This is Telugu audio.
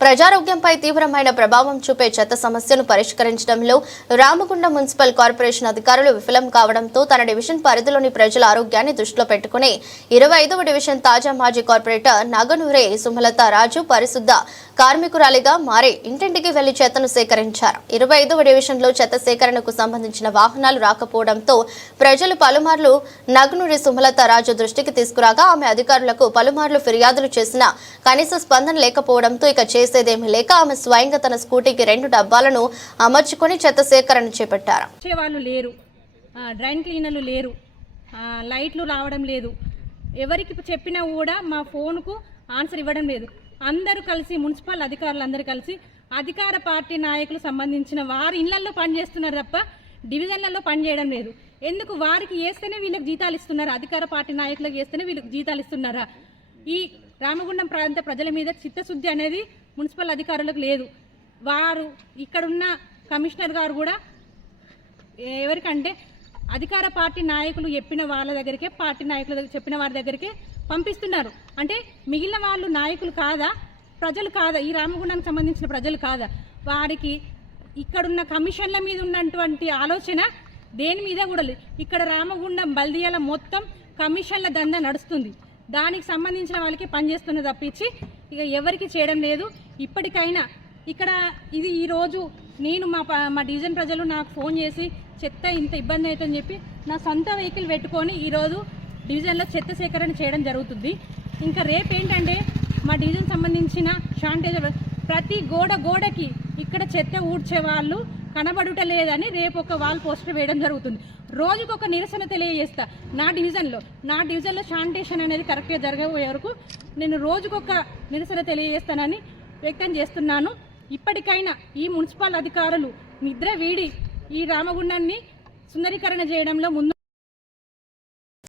ప్రజారోగ్యంపై తీవ్రమైన ప్రభావం చూపే చెత్త సమస్యను పరిష్కరించడంలో రామగుండం మున్సిపల్ కార్పొరేషన్ అధికారులు విఫలం కావడంతో తన డివిజన్ పరిధిలోని ప్రజల ఆరోగ్యాన్ని దృష్టిలో పెట్టుకుని ఇరవై ఐదవ డివిజన్ తాజా మాజీ కార్పొరేటర్ నగనూరే సుమలత రాజు పరిశుద్ధ కార్మికురాలిగా మారి ఇంటింటికి వెళ్ళి చెత్తను సేకరించారు. ఇరవై ఐదవ డివిజన్లో చెత్త సేకరణకు సంబంధించిన వాహనాలు రాకపోవడంతో ప్రజలు పలుమార్లు నగ్నుడి సుమలత రాజు దృష్టికి తీసుకురాగా ఆమె అధికారులకు పలుమార్లు ఫిర్యాదులు చేసినా కనీస స్పందన లేకపోవడంతో ఇక చేసేదేమీ లేక ఆమె స్వయంగా తన స్కూటీకి రెండు డబ్బాలను అమర్చుకొని చెత్త సేకరణ చేపట్టారు. లేరు. డ్రైన్ క్లీనర్లు లేరు. లైట్లు రావడం లేదు. ఎవరికి చెప్పినా కూడా మా ఫోన్కు ఆన్సర్ ఇవ్వడం లేదు. అందరూ కలిసి మున్సిపల్ అధికారులు అందరూ కలిసి అధికార పార్టీ నాయకులు సంబంధించిన వారి ఇళ్ళలో పనిచేస్తున్నారు తప్ప డివిజన్లలో పనిచేయడం లేదు. ఎందుకు? వారికి వేస్తేనే వీళ్ళకి జీతాలు ఇస్తున్నారు? అధికార పార్టీ నాయకులకు వేస్తేనే వీళ్ళకి జీతాలు ఇస్తున్నారా? ఈ రామగుండం ప్రాంత ప్రజల మీద చిత్తశుద్ధి అనేది మున్సిపల్ అధికారులకు లేదు. వారు ఇక్కడున్న కమిషనర్ గారు కూడా ఎవరికంటే అధికార పార్టీ నాయకులు చెప్పిన వాళ్ళ దగ్గరికే పార్టీ నాయకుల చెప్పిన వారి దగ్గరికే పంపిస్తున్నారు. అంటే మిగిలిన వాళ్ళు నాయకులు కాదా? ప్రజలు కాదా? ఈ రామగుండానికి సంబంధించిన ప్రజలు కాదా? వారికి ఇక్కడున్న కమిషన్ల మీద ఉన్నటువంటి ఆలోచన దేని మీద కూడా లేదు. ఇక్కడ రామగుండం బల్దియాల మొత్తం కమిషన్ల దంద నడుస్తుంది. దానికి సంబంధించిన వాళ్ళకి పనిచేస్తున్న తప్పించి ఇక ఎవరికి చేయడం లేదు. ఇప్పటికైనా ఇక్కడ ఇది ఈరోజు నేను మా మా డివిజన్ ప్రజలు నాకు ఫోన్ చేసి చెత్త ఇంత ఇబ్బంది అవుతుందని చెప్పి నా సొంత వెహికల్ పెట్టుకొని ఈరోజు డివిజన్లో చెత్త సేకరణ చేయడం జరుగుతుంది. ఇంకా రేపు ఏంటంటే మా డివిజన్ సంబంధించిన షాంటేజ్ ప్రతి గోడ గోడకి ఇక్కడ చెత్త ఊడ్చే వాళ్ళు కనబడుట లేదని రేపు ఒక వాల్ పోస్టర్ వేయడం జరుగుతుంది. రోజుకొక ఒక నిరసన తెలియజేస్తా. నా డివిజన్లో నా డివిజన్లో శానిటేషన్ అనేది కరెక్ట్గా జరగబోయే వరకు నేను రోజుకొక నిరసన తెలియజేస్తానని వ్యక్తం చేస్తున్నాను. ఇప్పటికైనా ఈ మున్సిపల్ అధికారులు నిద్ర వీడి ఈ రామగుండాన్ని సుందరీకరణ చేయడంలో ముందు